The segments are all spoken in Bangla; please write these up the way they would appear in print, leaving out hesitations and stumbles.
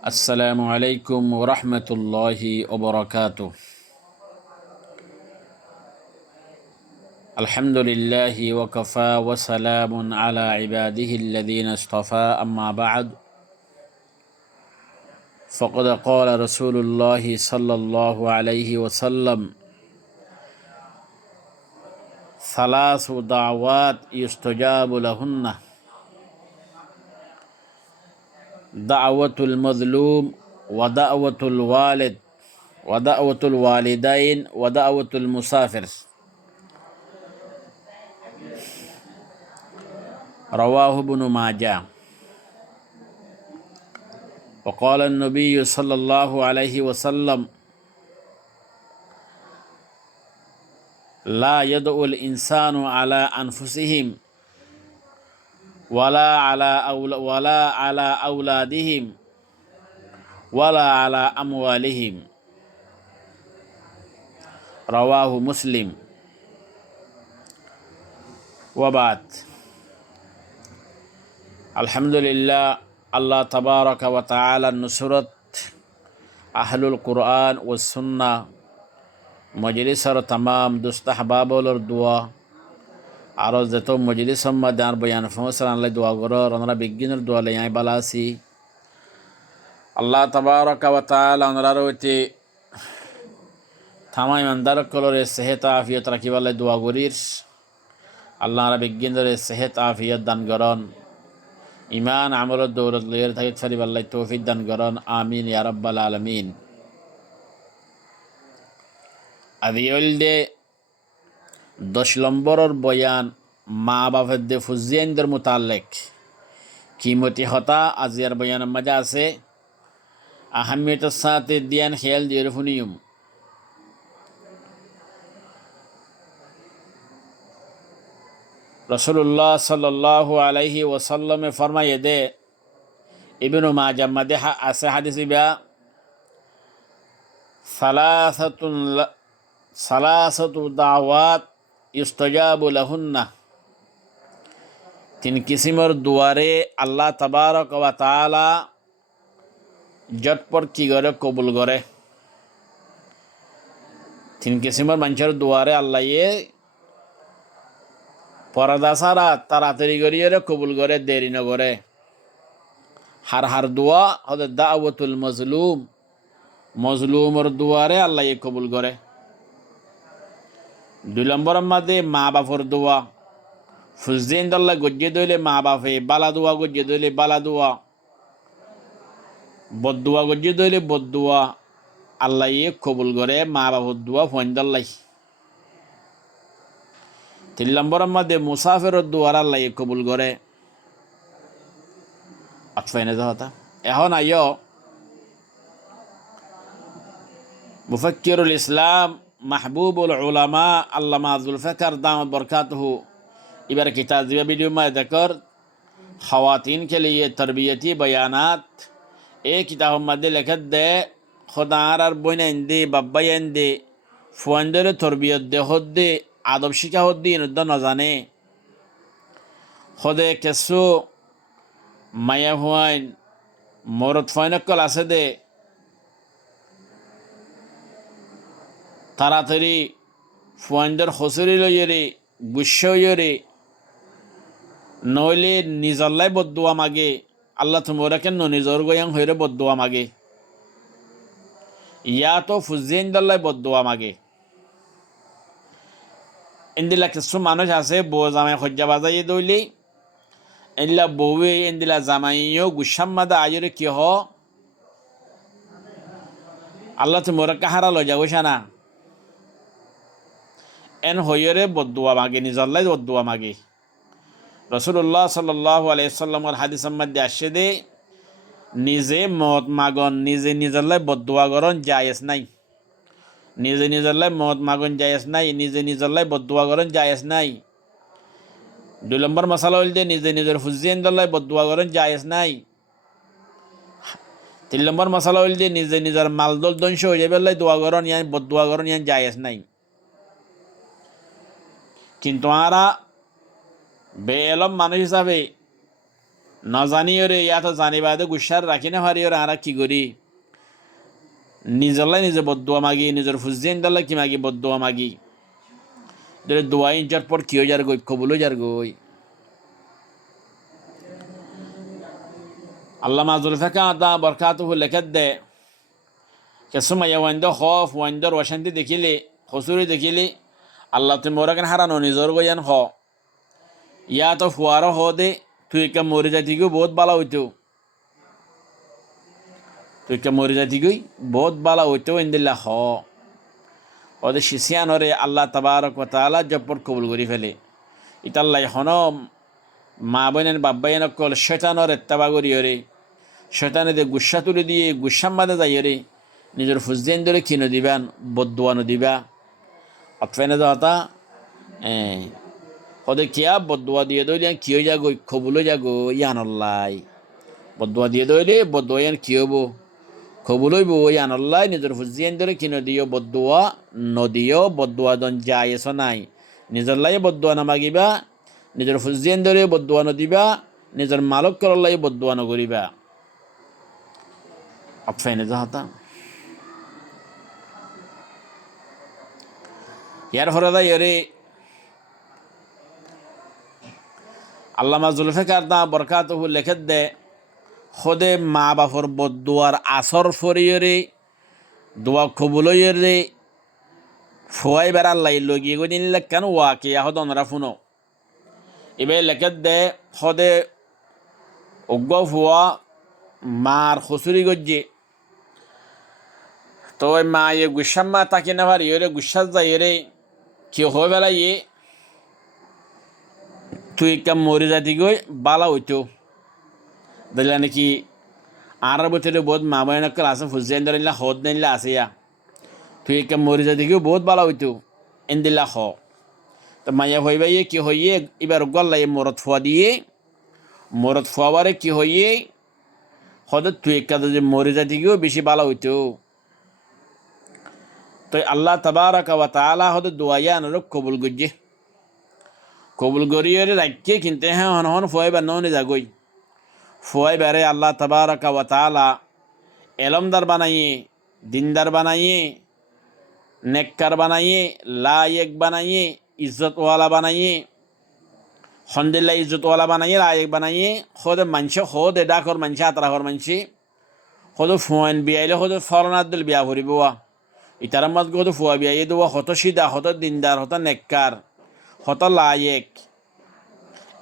السلام عليكم ورحمة الله وبركاته. الحمد لله وكفى وسلام على عباده الذين اصطفى، أما بعد فقد قال رسول الله صلى الله عليه وسلم: ثلاث دعوات يستجاب لهن: دعوة المظلوم ودعوة الوالد ودعوة الوالدين ودعوة المسافر. رواه ابن ماجه. وقال النبي صلى الله عليه وسلم: لا يدعو الإنسان على أنفسهم ولا على أولادهم ولا على أموالهم. رواه مسلم. وبعد، আলহামদুলিল্লাহ, আল্লাহ তাবারক ওয়া তাআলা নুসরত আহলুল কুরআন ও সুন্নাহ মজলিসর তমাম দুস্ত আহবাবলর দোয়া আর যত মজলিস দার বয়ান ফসল আল্লাহ দোয়া করো ওনারা বিজ্ঞানের দোয়া লাই বালাসি। আল্লাহ তাবারক ওয়া তাআলা ওনারা রইতে থামাই মন্দার কলরে সেহত আফিয়ত রাখিবাল্লাহ দোয়া করির। আল্লাহ বিজ্ঞানের সেহত আফিয়ত দান করন, ইমান আমল দৌলত লইয়ের থাকিত ফারিব আল্লাহ তৌফিক দান করন। আমিন ইয়া রাব্বাল আলামিন। আদিউলদে 10 নম্বরের বয়ান মা বাপের দে ফুজিয়ানদের মুতাল্লিক কিমতি হতা আজিয়ার বয়ানের মাঝে আছে। আহমিয়তের সাথে দিয়ান খেয়াল দিয়ে ফুনিয়ম। রসুল্লাহ সাল্লাল্লাহু আলাইহি ওয়াসাল্লামে ফরমাইয়ে দে, ইবনু মাজাহ মাদে আছে হাদিস বিয়া, সালাসাতু দাওয়াত ইউস্তাজাবু লাহুন্না। 3 কিসিমের দুয়ারে আল্লাহ তাবারক ওয়া তাআলা জটপট কি করে কবুল করে। 3 কিসিমের মানুষের দুয়ারে আল্লাহ পরদা সারা তাড়াতাড়ি করিয়ে কবুল করে, দেরি না করে। হার দোয়া হতে দাওয়াতুল মজলুম, মজলুমর দুয়ারে আল্লাহ কবুল করে। 2 নম্বরের মধ্যে মা বাপর দোয়া। ফুজদিন আল্লাহ গজ্জে দইলে মা বাপে বালা দোয়া গজ্জে দইলে বালা দোয়া, বদুয়া গজ্জে দইলে বদুয়া আল্লাহ কবুল করে। মা বাপর দোয়া ফন্দাল্লাই। 3 নম্বরের মধ্যে মুসাফিরের দোয়ার আল্লাহ কবুল করে। আতফাইনে যাওয়া এখন আইয় মুফাক্কিরুল ইসলাম মাহবুবুল উলামা আল্লামা জুলফিকার দামত বরকাতুহু इबर किताब वीडियो में ذکر ख़वातीन के लिए तरबियती बयानात। एक किताब मध्य लिखत दे खुदार बोइंदे बब्बाइंदे फुंदर तरबियत दे होदे आदब शिक्षा होदे न न जाने खुदे केसु माया हुआइन मोरत फाइन कल आसे दे तारातरी फुंदर खुसरी लो यरे गुस्सो यरे নইলে নিজল্লাই বদুয়া মাগে। আল্লাহ তোমরা কেন নিজর গয়াং হইরে বদুয়া মাগে, ইয়া তো ফুজিয়েন দল্লাই বদুয়া মাগে। এন্দিলা কিছু মানুষ আছে বউ জামাই খজ্জা বাজাইয়ে দইলে এন্দিলা বউয়ে এন্দিলা জামাইও গুসাম মাদা আয়রে কি হ আল্লাহ তোমরা কাহারা লজা গৈছা না এন হইরে বদুয়া মাগে, নিজল্লাই বদুয়া মাগে। রসুল্লাহ সাল্লাল্লাহু আলাইহি সাল্লামের হাদিসের মধ্যে আসে দে নিজে মত মাগন নিজে নিজের বদুয়া করন জায়েজ নাই। নিজে নিজের মত মাগন জায়েজ নাই, নিজে নিজের বদুয়া করন জায়েজ নাই। 2 নম্বর মশালা হইল যে নিজে নিজের ফুজিয়েন্দাল্লাই বদুয়া করন জায়েজ নাই। 3 নম্বর মশালা হইল যে নিজে নিজের মালদল ধ্বংস হয়ে যাবে দোয়া করন ইয়ান বদুয়া করন ইয়ান জায়েজ নাই। কিন্তু আরা বেএলম মানুষ হিসাবে নজানি ওরে ইয়াত জানিবাদে গুসার রাখি না পারি ওরা আরা কি করি নিজল্লাই নিজে বদুয়া মাগি নিজের ফুজিয়েন দল্লা কি মাগি বদুয়া মাগি দোয়া ইঞ্চার পর কি যার গই কবুল যার গই আল্লামা জুলফিকার আদা বরকাতুহু লেখত দে কেসময় ওয়াইন্দ খফ ওয়াইন্দর অশান্তি দেখিলে খসুরি দেখিলে আল্লাহ তুমি মোরাকেন হারানো নিজর গইয়ান হ ইয়া তো ফুয়ার হ দে তুই কে মরে যাতিগো বহুত বালা হইতো তুই কে মরে যাতিগই বহুত বালা হইতো ইন্দিল্লা হ ওদের শিশিয়ানরে আল্লাহ তাবারক ওয়া তাআলা জব্বর কবুল করি ফেলে ইতাল্লাই হন মা বোনের বাব্বাইন কল শয়তানর এত্তাবা করি ওরে শয়তানে দিয়ে গুসা তুলে দিয়ে গুসাম বাদে যাই ওরে নিজের ফুজদিন ধরে কিনো দিবান বদুয়ানো দিবা অতফেনে যাতা ওদের কিয়া বদুয়া দিয়ে দইলে কি হয়ে যাগো খবুলো যাগো ইয়ানল্লাই বদুয়া দিয়ে দইলে বদুয়ান কি হবো খবুল হইব ইয়ানল্লাই নিজের ফুজিয়ান ধরে কিনো দিও বদুয়া নদিও বদুয়া দন যায় এসো নাই নিজের লাই বদুয়া নামাগিবা নিজের ফুজিয়ান ধরে বদুয়া নদিবা নিজের মালক করল্লাই বদুয়া নগরিবা অতফেনে যাতা ইয়ার হরদা ইরে আল্লামা জুলফিকার দা বরকাতুহু লেখত দে খোদে মা বাপর বদুয়ার আসর ফরিয়রে দোয়া কবুলরে ফুয়াই বেড়ার লাই লগিয়ে গো দিন লেখান ওয়াকে আহ দনরা ফুনো এবার লেখত দে খোদে অজ্ঞ ফুয়া মার খসুরি গজ্জে তো মা ইয়ে গুসাম্মা তাকে না পারি ওরে গুসাস যাই রে কি হয়ে বেলা ইয়ে তুই কাম মরে যাতি গই বালা হইতো দিলা নাকি আর বছরে বহুত মা বোন আছে ফুজিয়ান ধরিলা হদ নিলা আছে ইয়া তুই কাম মরে যাতি গই বহুত বালা হইতো এনদিল্লা হ তো মাইয়া হইবা ইয়ে কি হইয়ে এবার গল্লাই মরত ফুয়া দিয়ে মরত ফুয়াবারে কি হইয়ে হদ তুই কাদ যে মরে যাতি গই বেশি বালা হইতো তো আল্লাহ তাবারাকা ওয়া তাআলা হদ দোয়ায়ান রক কবুল গজ্জে কবুল গরিয়ে রাখিয়ে কিনতে হ্যাঁ হন হন ফুয়াই বা ননে যাগই ফুয়াই বারে আল্লাহ তাবারাকা ওয়া তাআলা এলমদার বানাইয়ে দিনদার বানাইয়ে নেককার বানাইয়ে লায়েক বানাইয়ে ইজ্জতওয়ালা বানাইয়ে হন্দিল্লা ইজ্জতওয়ালা বানাইয়ে লায়েক বানাইয়ে খোদে মানছে খোদে ডাকর মানছে আতরাহর মানছে খোদে ফুয়ান বিয়াইলে খোদে ফরনাদুল বিয়া ভরিবা ইতার মাত খোদে ফুয়া বিয়াইয়ে দেওয়া হত সিদা হত দিনদার হত নেককার হত লায়েক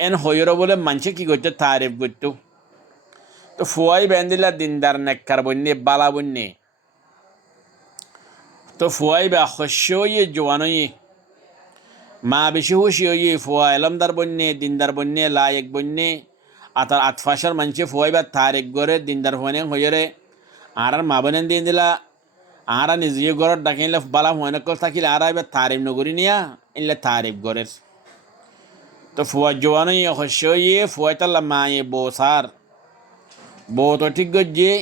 এন হইর বলে মানছে কি করতে তারিফ করতো তো ফুয়াই বেন্দিলা দিনদার নেককার বন্যে বালা বন্যে তো ফুয়াই বা শস্য ইয়ে জোয়ানো ইয়ে মা বেশি হুশি ইয়ে ফুয়া এলমদার বন্যে দিনদার বন্যে লায়েক বন্যে আতার আতফাসার মানছে ফুয়াই বা তারিফ করে দিনদার ফুয়ানে হইরে আর মা বোনেন দিয়ে দিলা আর নিজে ঘর ডাকিলে বালা হুয়ানে কল থাকিলে আর এবার তারিফ নগরি নিয়া এলে তারিফ গরের তো ফুয়া জোয়ানো ইয়ে শস্য ইয়ে ফুয়াই তাল্লা মা ইয়ে বসার বউ তো ঠিক গজ্জে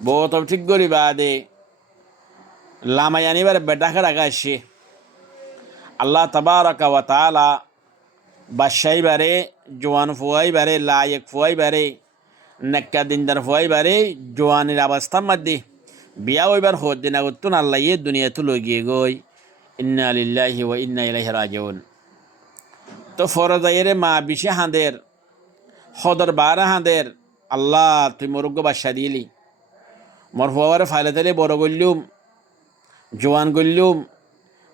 বউ তো ঠিক করি বাদে লামাই আনিবার বেটাকে রাখা আসে আল্লাহ তাবারাকা ওয়া তাআলা বাদশাহী বারে জোয়ান ফুয়াই বারে লায়েক ফুয়াই বারে নেক্কা দিনদার ফুয়াই বারে জোয়ানের অবস্থার মধ্যে বিয়া হইবার হদ দিন আগতুন আল্লাহ ইয়ে দুনিয়া তো লগিয়ে গই ইন্না লিল্লাহি ওয়া ইন্না ইলাইহি রাজিউন তো ফরজাইরে মা বিশে হাঁদের হদর বারা হাঁদের আল্লাহ তুই মোরগ্য বাদশা দিলি মোর ফুয়ারে ফাইলে তাইলে বড় করলুম জোয়ান করলুম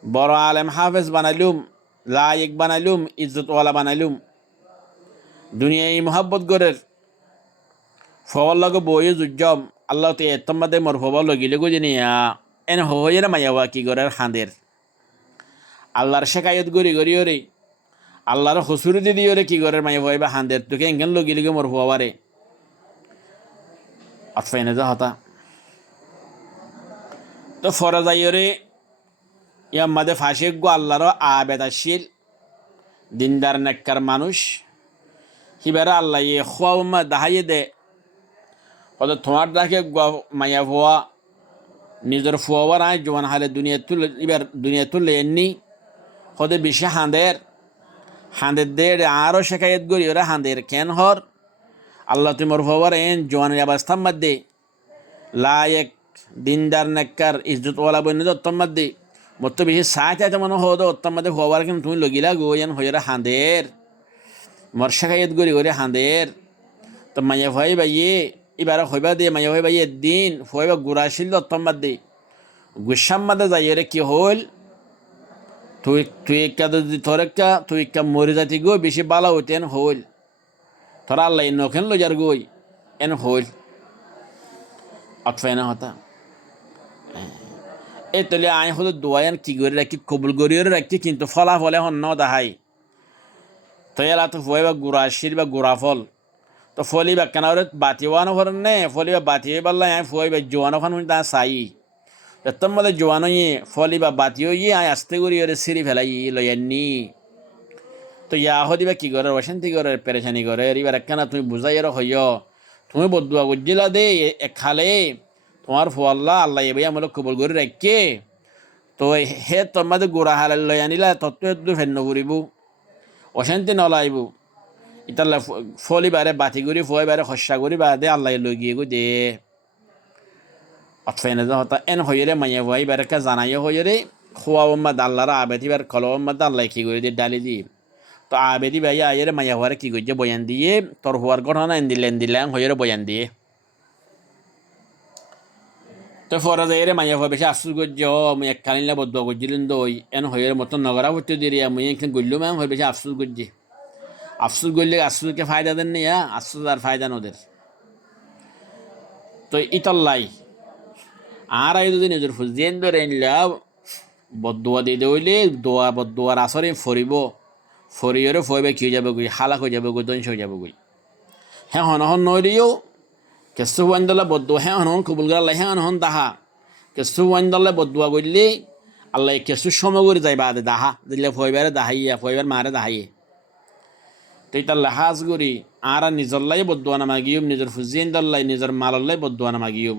বড় আলেম হাফেজ বানাইলুম লায়েক বানাইলুম ইজ্জতওয়ালা বানাইলুম দুনিয়ায় মোহাব্বত গরের ফুয়ার লগে বইয়ে যুজ্জম আল্লাহ তো এতম বাদে মোর ফুয়ার লগিলে গো জিনিয়া এন হয়ে না মাইয়া কি গরের হাঁদের আল্লাহর শেখায়ত গড়ি গড়ি ওরে আল্লাহর হসুরি দিদি ওরে কি গরের মাইয়া ভাইবা হাঁদের তোকে এঙ্কেন লগিলে গো মোর ফুয়ারে আতফাইনে যা হতা তো ফরজাইরে ইয়া মাদে ফাঁসে গো আল্লাহর আবেদাশীল দিনদার নেককার মানুষ হিবারে আল্লাহ ইয়ে খোয়া দাহাইয়ে দে হয়তো তোমার ডাকে মাইয়া ফুয়া নিজের ফুয়াবার আয় জোয়ান হালে দুনিয়া তুলে এবার দুনিয়া তুললে এমনি হতে বেশি হাঁদের দে আরও শেখায়ত করি ওরা হাঁদের কেন হর আল্লাহ তোমার ফবার এন জোয়ানের অবস্থার মধ্যে লায়ক দিনদার নেককার ইজ্জতওয়ালা বন্য উত্তম মধ্যে মত বেশি সাঁচ আছে মনে হো উত্তম মধ্যে হবার কিন্তু তুমি লগিলা গোয়েন হইরা হাঁদের মর্ষা খাইত গড়ি গড়ি হাঁদের তো মাইয়া ভাই ভাইয়ে এবার হইবা দিয়ে মাইয়া ভাই ভাই দিন হইবা গুড়াশিল উত্তম মধ্যে গুসাম মধ্যে যাই রে কি হল তুই তুই একটা যদি তোর একটা তুই একটা মরে যাতি গো বেশি বালা হইতেন হইল তোরা আল্লাহ নখেন লইয়ার গই এন হইল অতফায় না হতা এই তলে আই হলো দোয়ান কি করে রাখি কবুল করিয়ে রাখি কিন্তু ফলাফলে হন্য দাহাই তো এলা তো ফয় বা গুড়াশির বা গুড়াফল তো ফলি বা কেন বাতিওয়ানো হরেন নে ফলি বা বাতিয়ে পারলাই আই ফয় বা জোয়ানো খান তা চাই এতম বলে জোয়ানো ইয়ে ফলি বা বাতিও ইয়ে আই আস্তে করি ওরে সিঁড়ি ফেলাই লইয়াননি তো ইয়া হদি বা কি করে অশান্তি করে পেরেশানি করে এবার একখানা তুমি বুঝাই আর হইয় তুমি বদুয়া গুজিলা দে খালে তোমার ফোয়াল্লা আল্লাহ এবার আমলো কবল করে রাখকে তো হে তোমাদের গোড়া হালাল লই আনিলা তত্ত্ব একটু ফেন্ন করিব অশান্তি নলাইব ইতাল্লা ফলি বারে বাতি করি ফয় বারে খসা করি বা দে আল্লাহ লই গিয়ে গো দে অতফেনে হতা এন হইরে মাইয়া ভাই বারে জানাইও হইরে খোয়া উম্মাদ আল্লাহর আবেদি বার কল উম্মাদ আল্লাহ কি করে দিয়ে ডালি দি তো আবেদি ভাই আয়ের মাইয়া হওয়ারে কি করছে বয়ান দিয়ে তোর হওয়ার ঘটনা দিলেন হইরে বয়ান দিয়ে তো ফরা যাই রে মাইয়া হওয়া বেশি আফসুস করছে আমি এক কালিলা বদুয়া করছিলেন দই এন হইরে মতন নগরা হতে দিয়ে আমি এখানে গল্লু ম্যাম হয়ে বেশি আফসুস করছে আফসুস করলে আফসুসকে ফায়দা দেন নি আফসুস আর ফায়দা নদের তো ইতল্লাই আর আই যদি নিজের ফুজিয়েন ধরে আনলা বদুয়া দিয়ে দইলে দোয়া বদুয়ার আসরে ফরিব ফরিয়রে ফইবে কি যাবে গই হালাক হয়ে যাবে গই দঞ্চ হয়ে যাবে গই হ্যাঁ হন নইরিও কেসু ওয়াইন্দলা বদুয়া হ্যাঁ হন কবুল গেল হ্যাঁ হন দাহা কেসু ওয়াইন্দলা বদুয়া করলে আল্লাহ কেসু সময় করে যাই বাদে দাহা দিলে ফইবারে দাহাইয়া ফইবার মারে দাহাইয়ে তো এটা লাহাজ করি আর নিজল্লাই বদুয়া নামা গিয়ুম নিজের ফুজিয়েন দল্লাই নিজের মালল্লাই বদুয়া নামা গিয়ুম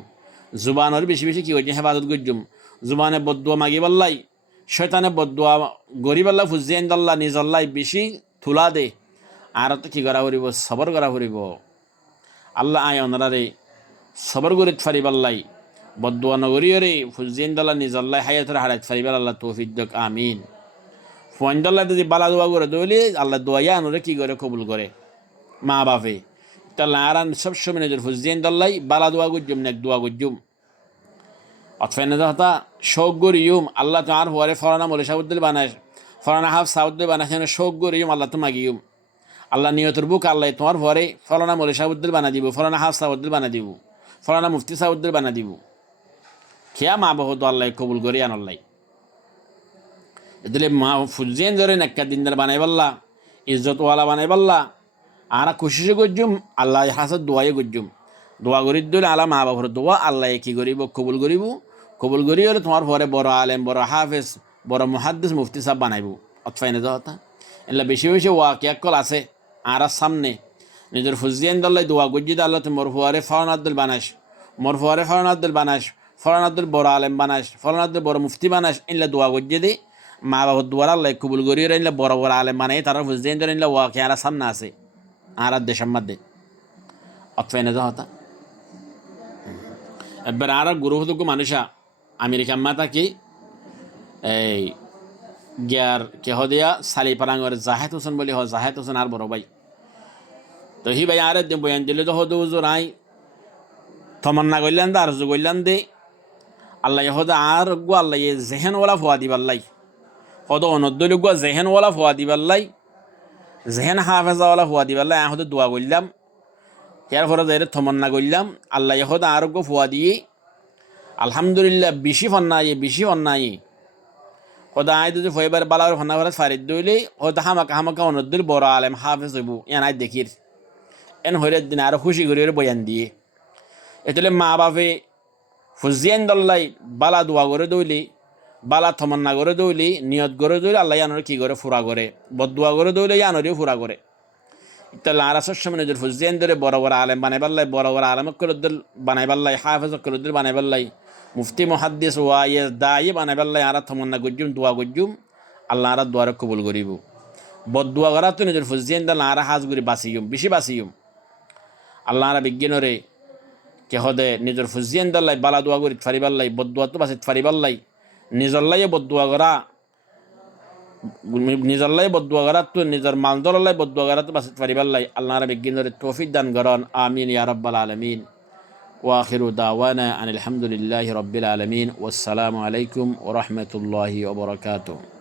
জুবানের বেশি বেশি কি হয়েছে হেফাজত করজুম জুবানে বদুয়া মাগি পাল্লাই শয়তানে বদুয়া গরিবাল্লা ফুজিয়েন দল্লা নিজল্লাই বেশি থুলা দে আর তো কি করা ফুরিব সবর করা ফুরিব আল্লাহ আয় ওনারে সবর গরিত ফারি পাল্লাই বদুয়া নগরীয় রে ফুজিয়েন দল্লা নিজল্লাই হায়াতের হারাত ফারিবাল আল্লাহ তৌফিক দক আমিন ফোয়াইন্দল্লা যদি বালা দোয়া করে দইলে আল্লাহ দোয়া আনুরে কি করে কবুল করে মা বাপে তাহলে আর সবসময় নিজের ফুজিয়েন দল্লাই বালা দোয়া গুজুম নেক দোয়া গুজুম অতফেনে হতা শোক গরিয়ুম আল্লাহ তো আর হওয়ারে ফরানা মলে সাউদ্দিল বানাস ফরানা হাফ সাউদ্দিল বানাস শোক গরিয়ুম আল্লাহ তো মাগিয়ুম আল্লাহ নিয়তর বুক আল্লাহ তোমার ভরে ফরানা মলে সাউদ্দিল বানা দিব ফরানা হাফ সাউদ্দিল বানা দিব ফরানা মুফতি সাউদ্দিল বানা দিব খেয়া মা বাবা তো আল্লাহ কবুল করি আনল্লাই এদিলে মা ফুজিয়েন ধরে নেক্কা দিনদার বানাই পাল্লা ইজ্জতওয়ালা বানাই পাল্লা আর খুশি গজ্জুম আল্লাহ হাসাদ দোয়াই গজ্জুম দোয়া করি দিলে আল্লাহ মা বাবার দোয়া আল্লাহ কি করিব কবুল করি হলে তোমার পরে বড় আলেম বড় হাফেজ বড় মুহাদ্দিস মুফতি সাহেব বানাইব অতফাইনে যাওয়া এলা বেশি বেশি ওয়াকিয়াকল আছে আর সামনে নিজের ফুজিয়েন দল্লাই দোয়া গজ্জিদ আল্লাহ মোর ফুয়ারে ফরানাদ্দুল বানাস মোর ফুয়ারে ফরানাদ্দুল বানাস ফরানাদ্দুল বড় আলেম বানাস ফরানাদ্দুল বড় মুফতি বানাস এনলা দোয়া গজ্জি দি মা বাবার দোয়ার আল্লাহ কবুল করি এনলা বড় বড় আলেম বানাই তারা ফুজিয়েন দল এনলা ওয়াকিয়া আর সামনে আছে আর দেশের মধ্যে অতফাইনে যাওয়া এবার আর গুরুহযোগ্য মানুষা আমেরিকা মাতা কি এই গিয়ার কেহ দিয়া সালি পারাঙ্গর জাহেদ হোসেন বলি হ জাহেদ হোসেন আর বড় ভাই তো হি ভাই আর বয়ান দিলে তো হতো হুজুর আই তমন্না করলেন দে আর জু করলেন দে আল্লাহ হদ আর গো আল্লাহ জেহেনওয়ালা ফোয়া দিবাল্লাই হদ অনদ্দল গো জেহেনওয়ালা ফোয়া দিবাল্লাই জেহেন হাফেজাওয়ালা ফোয়া দিবাল্লাই আহ হতে দোয়া করলাম ইয়ার ফলে যাই তমন্না করলাম আল্লাহ হদ আর গো ফোয়া দিয়ে আলহামদুলিল্লাহ বেশি ফন্নাই হদা আই যদি ফয়বার বালার ফন্না ফরাত ফারিদ দইলে হদা হামাকা অনদ্দুল বড় আলেম হাফেজ হইব এন আই দেখির এন হইরে দিন আর খুশি করি বয়ান দিয়ে এতলে মা বাপে ফুজিয়েন দল্লাই বালা দোয়া করে দইলি বালা তমন্না করে দইলি নিয়ত করে দইলে আল্লাহ আনরে কি করে ফুরা করে বদুয়া করে দইলে আনরেও ফুরা করে তাহলে আর আসর সময় নিজের ফুজিয়েন ধরে বড় বড় আলেম বানাই পাল্লাই বড় বড় আলেম কলুদ্দুল বানাই পাল্লাই হাফেজ কলুদ্দুল বানাই পাল্লাই মুফতি মুহাদ্দিস ওয়াইজ দায়ী বানাই পাল্লাই আর তমন্না গজ্জুম দোয়া গজ্জুম আল্লাহ আর দোয়ারে কবুল করিব বদুয়া করা তো নিজের ফুজিয়েন দল আর হাজ করে বাঁচিম বেশি বাঁচিম আল্লাহ রা বিজ্ঞানরে কে হদে নিজের ফুজিয়ান দাল্লাই বালা দোয়া করি ফারিবাল্লাই বদুয়া তো বাসিত ফারিবাল্লাই নিজল্লাই বদুয়া করা নিজল্লাই বদুয়া করা তো নিজের মালদলাই বদুয়া করা তো বাসিত ফারিবাল্লাই আল্লাহ রা বিজ্ঞানরে তৌফিক দান করন আমিন ইয়া রাব্বাল আলামিন وآخر دعوانا أن الحمد لله رب العالمين والسلام عليكم ورحمة الله وبركاته.